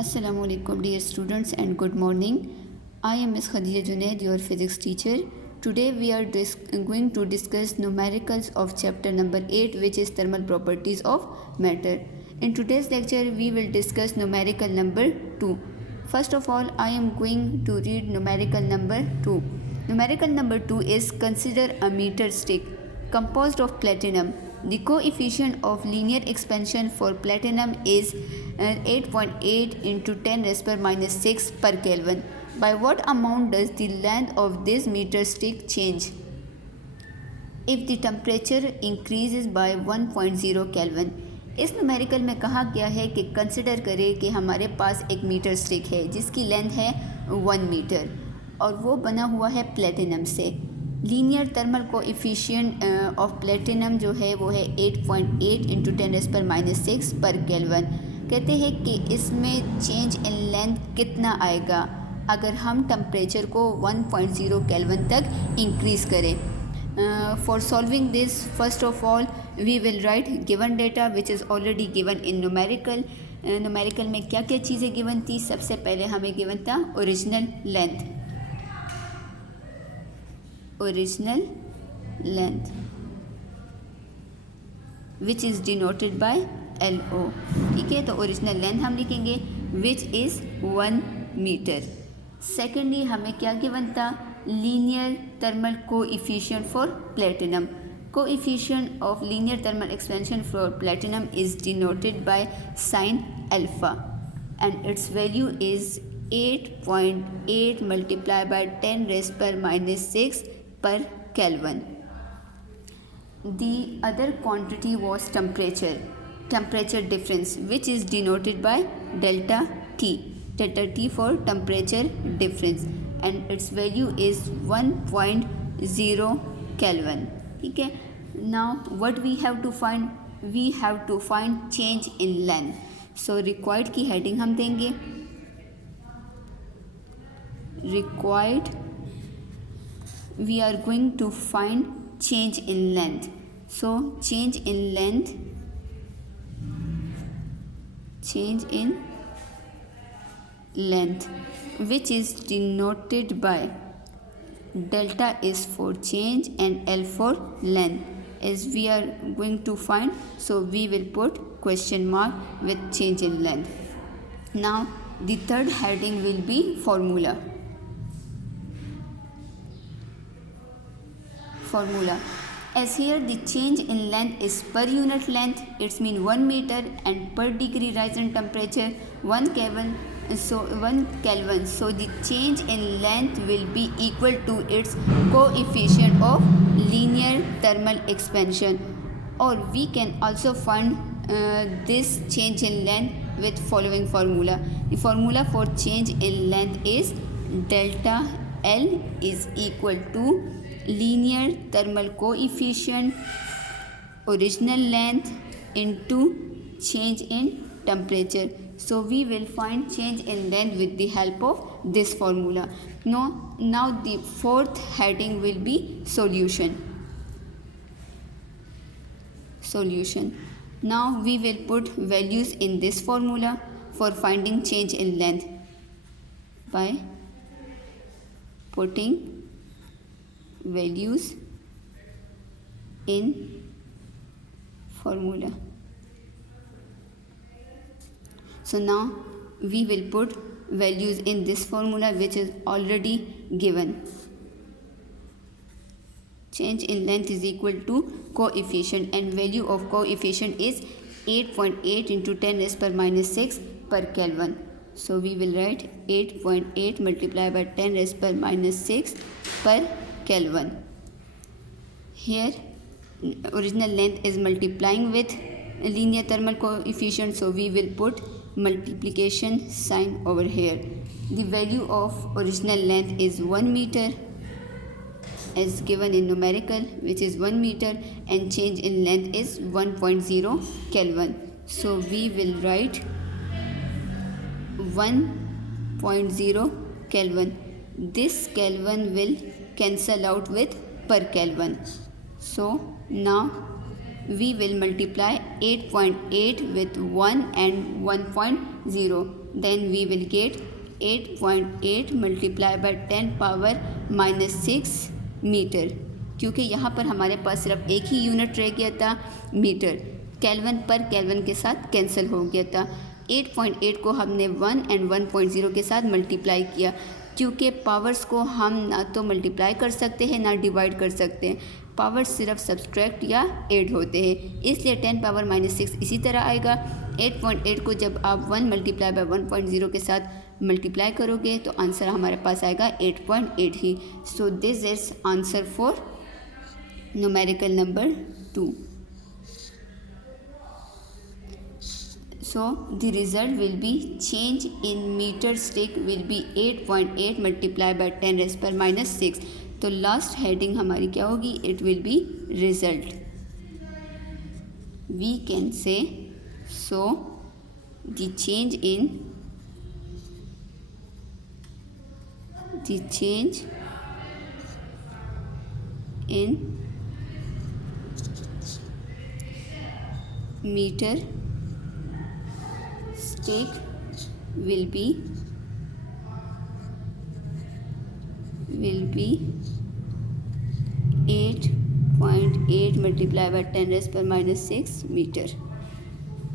Assalamu alaikum dear students and good morning. I am Ms. Khadija Junaid, your physics teacher. Today we are going to discuss numericals of chapter number 8, which is thermal properties of matter. In today's lecture we will discuss numerical number 2. First of all, I am going to read numerical number 2. Numerical number 2 is consider a meter stick composed of platinum. The coefficient of linear expansion for platinum is 8.8 into 10 raised per minus 6 per Kelvin. By what amount does the length of this meter stick change if the temperature increases by 1.0 Kelvin? इस numerical में कहा गया है कि consider करें कि हमारे पास एक मीटर स्टिक है जिसकी लेंथ है 1 मीटर और वो बना हुआ है प्लेटिनम से। Linear thermal coefficient of platinum जो है वो है 8.8 इंटू 10 रेज़ पर माइनस 6 पर केल्विन। कहते हैं कि इसमें चेंज इन लेंथ कितना आएगा अगर हम टेम्परेचर को 1.0 केल्विन तक इंक्रीज़ करें। For solving this first of all we will write given data which is already given in numerical. Numerical में क्या क्या चीज़ें गिवन थी? सबसे पहले हमें गिवन था original length which is denoted by LO। ठीक है, तो ओरिजिनल लेंथ हम लिखेंगे विच इज़ 1 मीटर। सेकेंडली हमें क्या गिवन था? Linear thermal coefficient for platinum. Coefficient of linear thermal expansion for platinum is denoted by sine alpha and it's value is 8.8 multiplied by 10 raised per minus 6 per Kelvin. The other quantity was temperature difference, which is denoted by delta T for temperature difference, and its value is 1.0 Kelvin. ठीक है, now what we have to find? We have to find change in length. So required की heading हम देंगे required. We are going to find change in length. So change in length which is denoted by delta is for change and L for length as we are going to find, so we will put question mark with change in length. Now the third heading will be formula. As here the change in length is per unit length, it's mean 1 meter, and per degree rise in temperature 1 Kelvin. So the change in length will be equal to its coefficient of linear thermal expansion. Or we can also find this change in length with following formula. The formula for change in length is delta L is equal to linear thermal coefficient original length into change in temperature. So we will find change in length with the help of this formula. Now the fourth heading will be solution. Now we will put values in this formula for finding change in length by putting values in formula. So now we will put values in this formula which is already given. Change in length is equal to coefficient, and value of coefficient is 8.8 into 10 raised per minus 6 per Kelvin. So we will write 8.8 multiplied by 10 raised per minus 6 per Kelvin. Here original length is multiplying with linear thermal coefficient, so we will put multiplication sign over here. The value of original length is 1 meter as given in numerical, which is 1 meter, and change in length is 1.0 Kelvin. So we will write 1.0 Kelvin. This Kelvin will cancel out with per Kelvin. So now we will multiply 8.8 with 1 and 1.0. Then we will get 8.8 multiplied by 10 power minus 6 metre, क्योंकि यहाँ पर हमारे पास सिर्फ एक ही unit रह गया था metre, kelvin पर केल्विन के साथ कैंसिल हो गया था। 8.8 को हमने 1 एंड 1.0 के साथ मल्टीप्लाई किया, क्योंकि पावर्स को हम ना तो मल्टीप्लाई कर सकते हैं ना डिवाइड कर सकते हैं, पावर्स सिर्फ सब्सट्रैक्ट या ऐड होते हैं, इसलिए 10 पावर माइनस 6 इसी तरह आएगा। 8.8 को जब आप 1 मल्टीप्लाई बाय 1.0 के साथ मल्टीप्लाई करोगे तो आंसर हमारे पास आएगा 8.8 ही। So this is answer for numerical number 2. So the result will be change in meter stick will be 8.8 multiplied by 10 raised per minus 6. तो लास्ट हेडिंग हमारी क्या होगी? It will be result. We can say so the change in meter stick will be 8.8 multiplied by 10 raised per minus 6 meter.